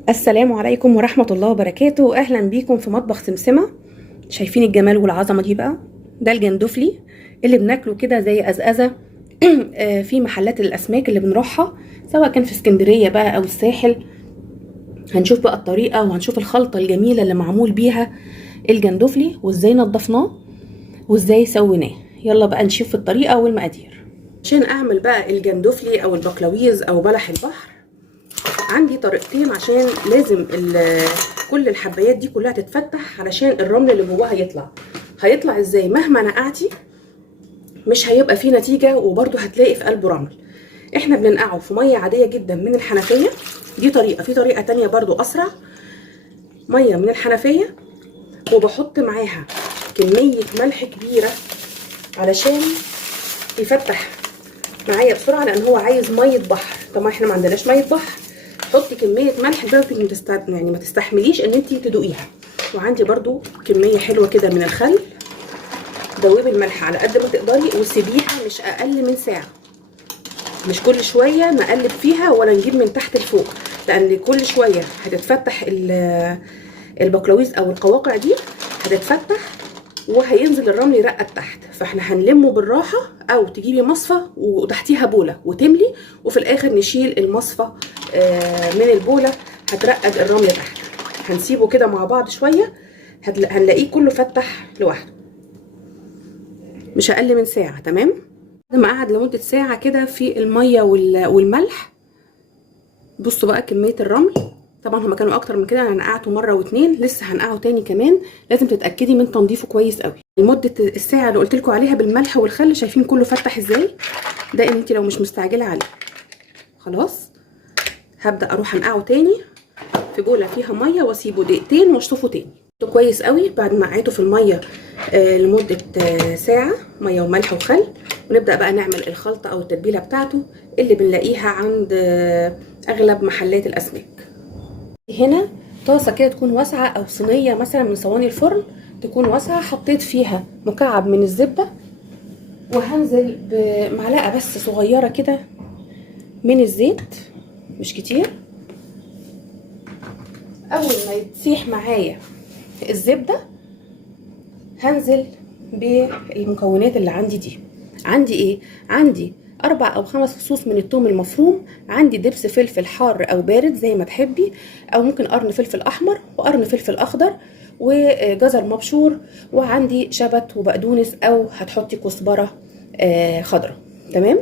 السلام عليكم ورحمة الله وبركاته. أهلا بيكم في مطبخ سمسمة. شايفين الجمال والعظمة دي بقى؟ ده الجندفلي اللي بناكله كده زي أزأزة في محلات الأسماك اللي بنروحها، سواء كان في اسكندرية بقى أو الساحل. هنشوف بقى الطريقة وهنشوف الخلطة الجميلة اللي معمول بيها الجندفلي وازاي نضفناه وازاي سويناه. يلا بقى نشوف الطريقة والمقادير. عشان أعمل بقى الجندفلي أو البقلاويز أو بلح البحر عندي طريقتين، عشان لازم كل الحبايات دي كلها تتفتح علشان الرمل اللي جواها يطلع. هيطلع ازاي؟ مهما نقعتي مش هيبقى فيه نتيجة، وبرده هتلاقي في قلبه رمل. احنا بننقعه في مية عادية جدا من الحنفية، دي طريقة. في طريقة تانية برضو اسرع، مية من الحنفية وبحط معاها كمية ملح كبيرة علشان يفتح معايا بسرعة، لان هو عايز مية بحر. طبعا احنا ما عندناش مية بحر، حطي كميه ملح لدرجه ان يعني ما تستحمليش ان انت تدوقيها. وعندي برضو كميه حلوه كده من الخل. دوبي الملح على قد ما تقدري وسيبيها مش اقل من ساعه، مش كل شويه نقلب فيها ولا نجيب من تحت لفوق، لان كل شويه هتتفتح البقلاويز او القواقع دي هتتفتح وهينزل الرمل يرقد تحت. فاحنا هنلمه بالراحه، او تجيبي مصفى وتحتيها بوله وتملي، وفي الاخر نشيل المصفى من البوله، هترقد الرمل تحت. هنسيبه كده مع بعض شويه، هنلاقيه كله فتح لوحده، مش اقل من ساعه. تمام. لما قعد لمده ساعه كده في الميه والملح، بصوا بقى كميه الرمل. طبعا هما كانوا اكتر من كده، انا نقعته مره واتنين، لسه هنقعه تاني كمان. لازم تتاكدي من تنظيفه كويس قوي. لمده الساعه اللي قلت لكم عليها بالملح والخل، شايفين كله فتح ازاي؟ ده ان انت لو مش مستعجله عليه. خلاص هبدا اروح انقعه تاني في بوله فيها ميه، واسيبه دقيقتين واشطفه تاني كويس قوي. بعد ما نقعته في الميه لمده ساعه، ميه وملح وخل، ونبدا بقى نعمل الخلطه او التتبيله بتاعته اللي بنلاقيها عند اغلب محلات الاسماك. هنا طاسه كده تكون واسعه، او صينيه مثلا من صواني الفرن تكون واسعه، حطيت فيها مكعب من الزبده، وهنزل بمعلقه بس صغيره كده من الزيت، مش كتير. اول ما يتسيح معايا الزبده هنزل بالمكونات اللي عندي دي. عندي ايه؟ عندي 4 أو 5 فصوص من الثوم المفروم، عندي دبس فلفل حار او بارد زي ما تحبي، او ممكن قرن فلفل احمر وقرن فلفل اخضر وجزر مبشور، وعندي شبت وبقدونس، او هتحطي كزبره خضراء. تمام.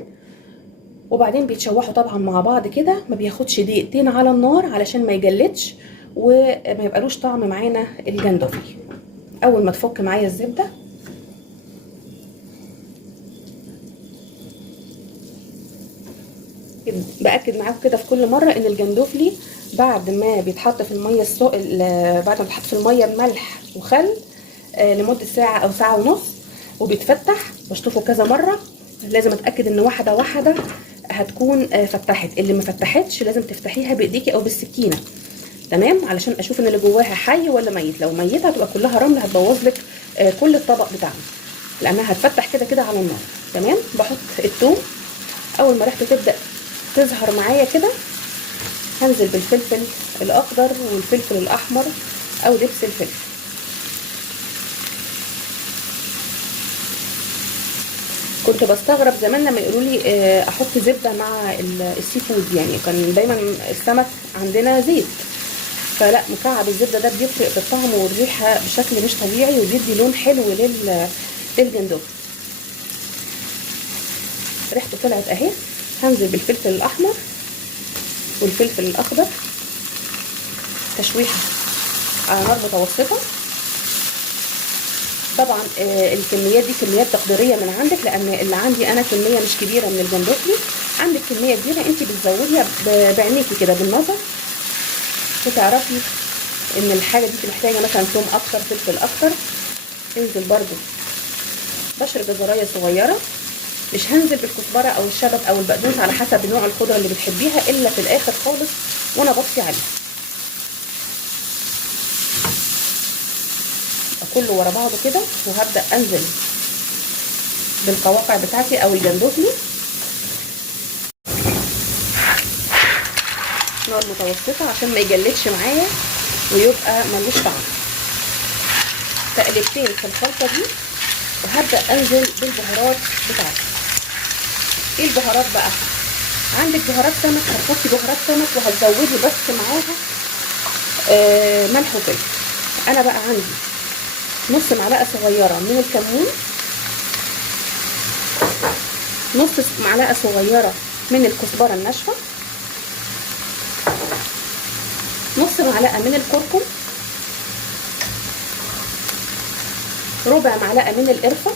وبعدين بيتشوحوا طبعا مع بعض كده، ما بياخدش دقيقتين على النار علشان ما يجلدش وما يبقالوش طعم معانا الجندفلي. اول ما تفك معايا الزبده باكد معاكم كده في كل مره ان الجندفلي بعد ما بيتحط في الميه بعد ما بيتحط في الميه بملح وخل لمده ساعه او ساعه ونص، وبيتفتح بشطفه كذا مره. لازم اتاكد ان واحده واحده هتكون فتحت. اللي ما فتحتش لازم تفتحيها بايديكي او بالسكينه، تمام، علشان اشوف ان اللي جواها حي ولا ميت. لو ميته هتبقى كلها رمل، هتبوظ لك كل الطبق بتاعنا، لانها هتفتح كده كده على النار. تمام. بحط الثوم، اول ما ريحته تبدا تظهر معايا كده هنزل بالفلفل الاخضر والفلفل الاحمر او دبس الفلفل. كنت بستغرب زمان لما يقولوا لي احط زبده مع السي فود، يعني كان دايما السمك عندنا زيت، فلا، مكعب الزبده ده بيفرق في الطعم والريحه بشكل مش طبيعي، وبيدي لون حلو للجندوفلي. ريحته طلعت اهي. هنزل بالفلفل الاحمر والفلفل الاخضر، تشويحه على نار متوسطه. طبعا الكميات دي كميات تقديريه من عندك، لان اللي عندي انا كميه مش كبيره من الجندوفلي. عندك كميه كبيره انت بتزوديها بعينيكي كده بالنظر، وتعرفي ان الحاجه دي محتاجه مثلا ثوم اكتر، فلفل اكتر. انزل برده بشر جزرايه صغيره، مش هنزل بالكزبره او الشبت او البقدونس على حسب نوع الخضره اللي بتحبيها الا في الاخر خالص وانا بطفي عليها. كله ورا بعضه كده، وهبدا انزل بالقواقع بتاعتي او الجندوفلي. نار متوسطه عشان ما يجلدش معايا ويبقى ملوش طعم. تقلبتين في الخلطه دي وهبدا انزل بالبهارات بتاعتي. ايه البهارات بقى؟ عندك بهارات سمك هتحطي بهارات سمك وهتزودي بس معاها ملح وفلفل. انا بقى عندي نص معلقه صغيره من الكمون، نص معلقه صغيره من الكزبره الناشفه، نص معلقه من الكركم، ربع معلقه من القرفه،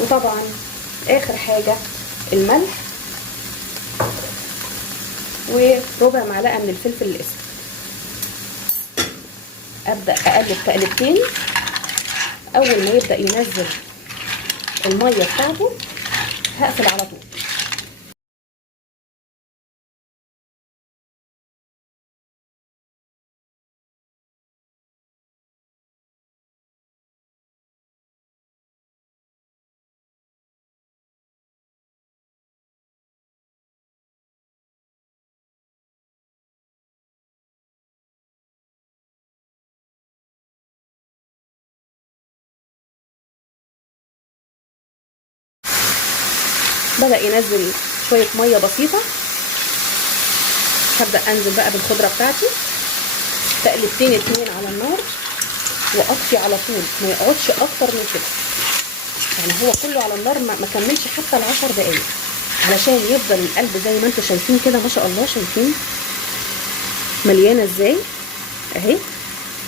وطبعا اخر حاجه الملح، وربع معلقه من الفلفل الاسود. ابدا اقلب تقلبتين. اول ما يبدا ينزل الميه بتاعته هقفل على طول. بدأ ينزل شوية مية بسيطة. هبدأ انزل بقى بالخضرة بتاعتي تقلبتين اتنين على النار واطفي على طول، ما يقعدش اكتر من كده. يعني هو كله على النار ما كملش حتى ال10 دقايق علشان يفضل القلب زي ما انتوا شايفين كده ما شاء الله. شايفين مليانة ازاي اهي.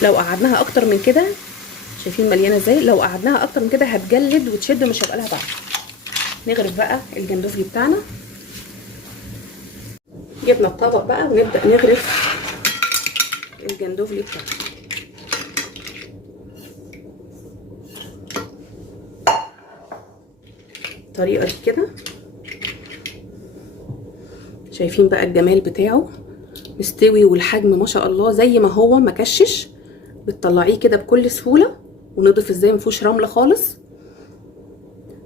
لو قعدناها اكتر من كده، شايفين مليانة ازاي، لو قعدناها اكتر من كده هتجلد وتشد ومش هيبقى لها طعم. نغرف بقى الجندوفلي بتاعنا. جبنا الطبق بقى ونبدأ نغرف الجندوفلي بتاعنا. الطريقة دي كده. شايفين بقى الجمال بتاعه مستوي والحجم ما شاء الله زي ما هو مكشش. بتطلعيه كده بكل سهولة ونضيف ازاي مفيهوش رملة خالص.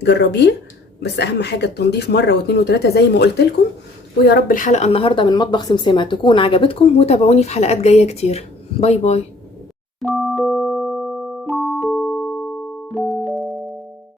جربيه، بس اهم حاجه التنظيف مره واثنين وثلاثه زي ما قلت لكم. ويا رب الحلقه النهارده من مطبخ سمسمه تكون عجبتكم، وتابعوني في حلقات جايه كتير. باي باي.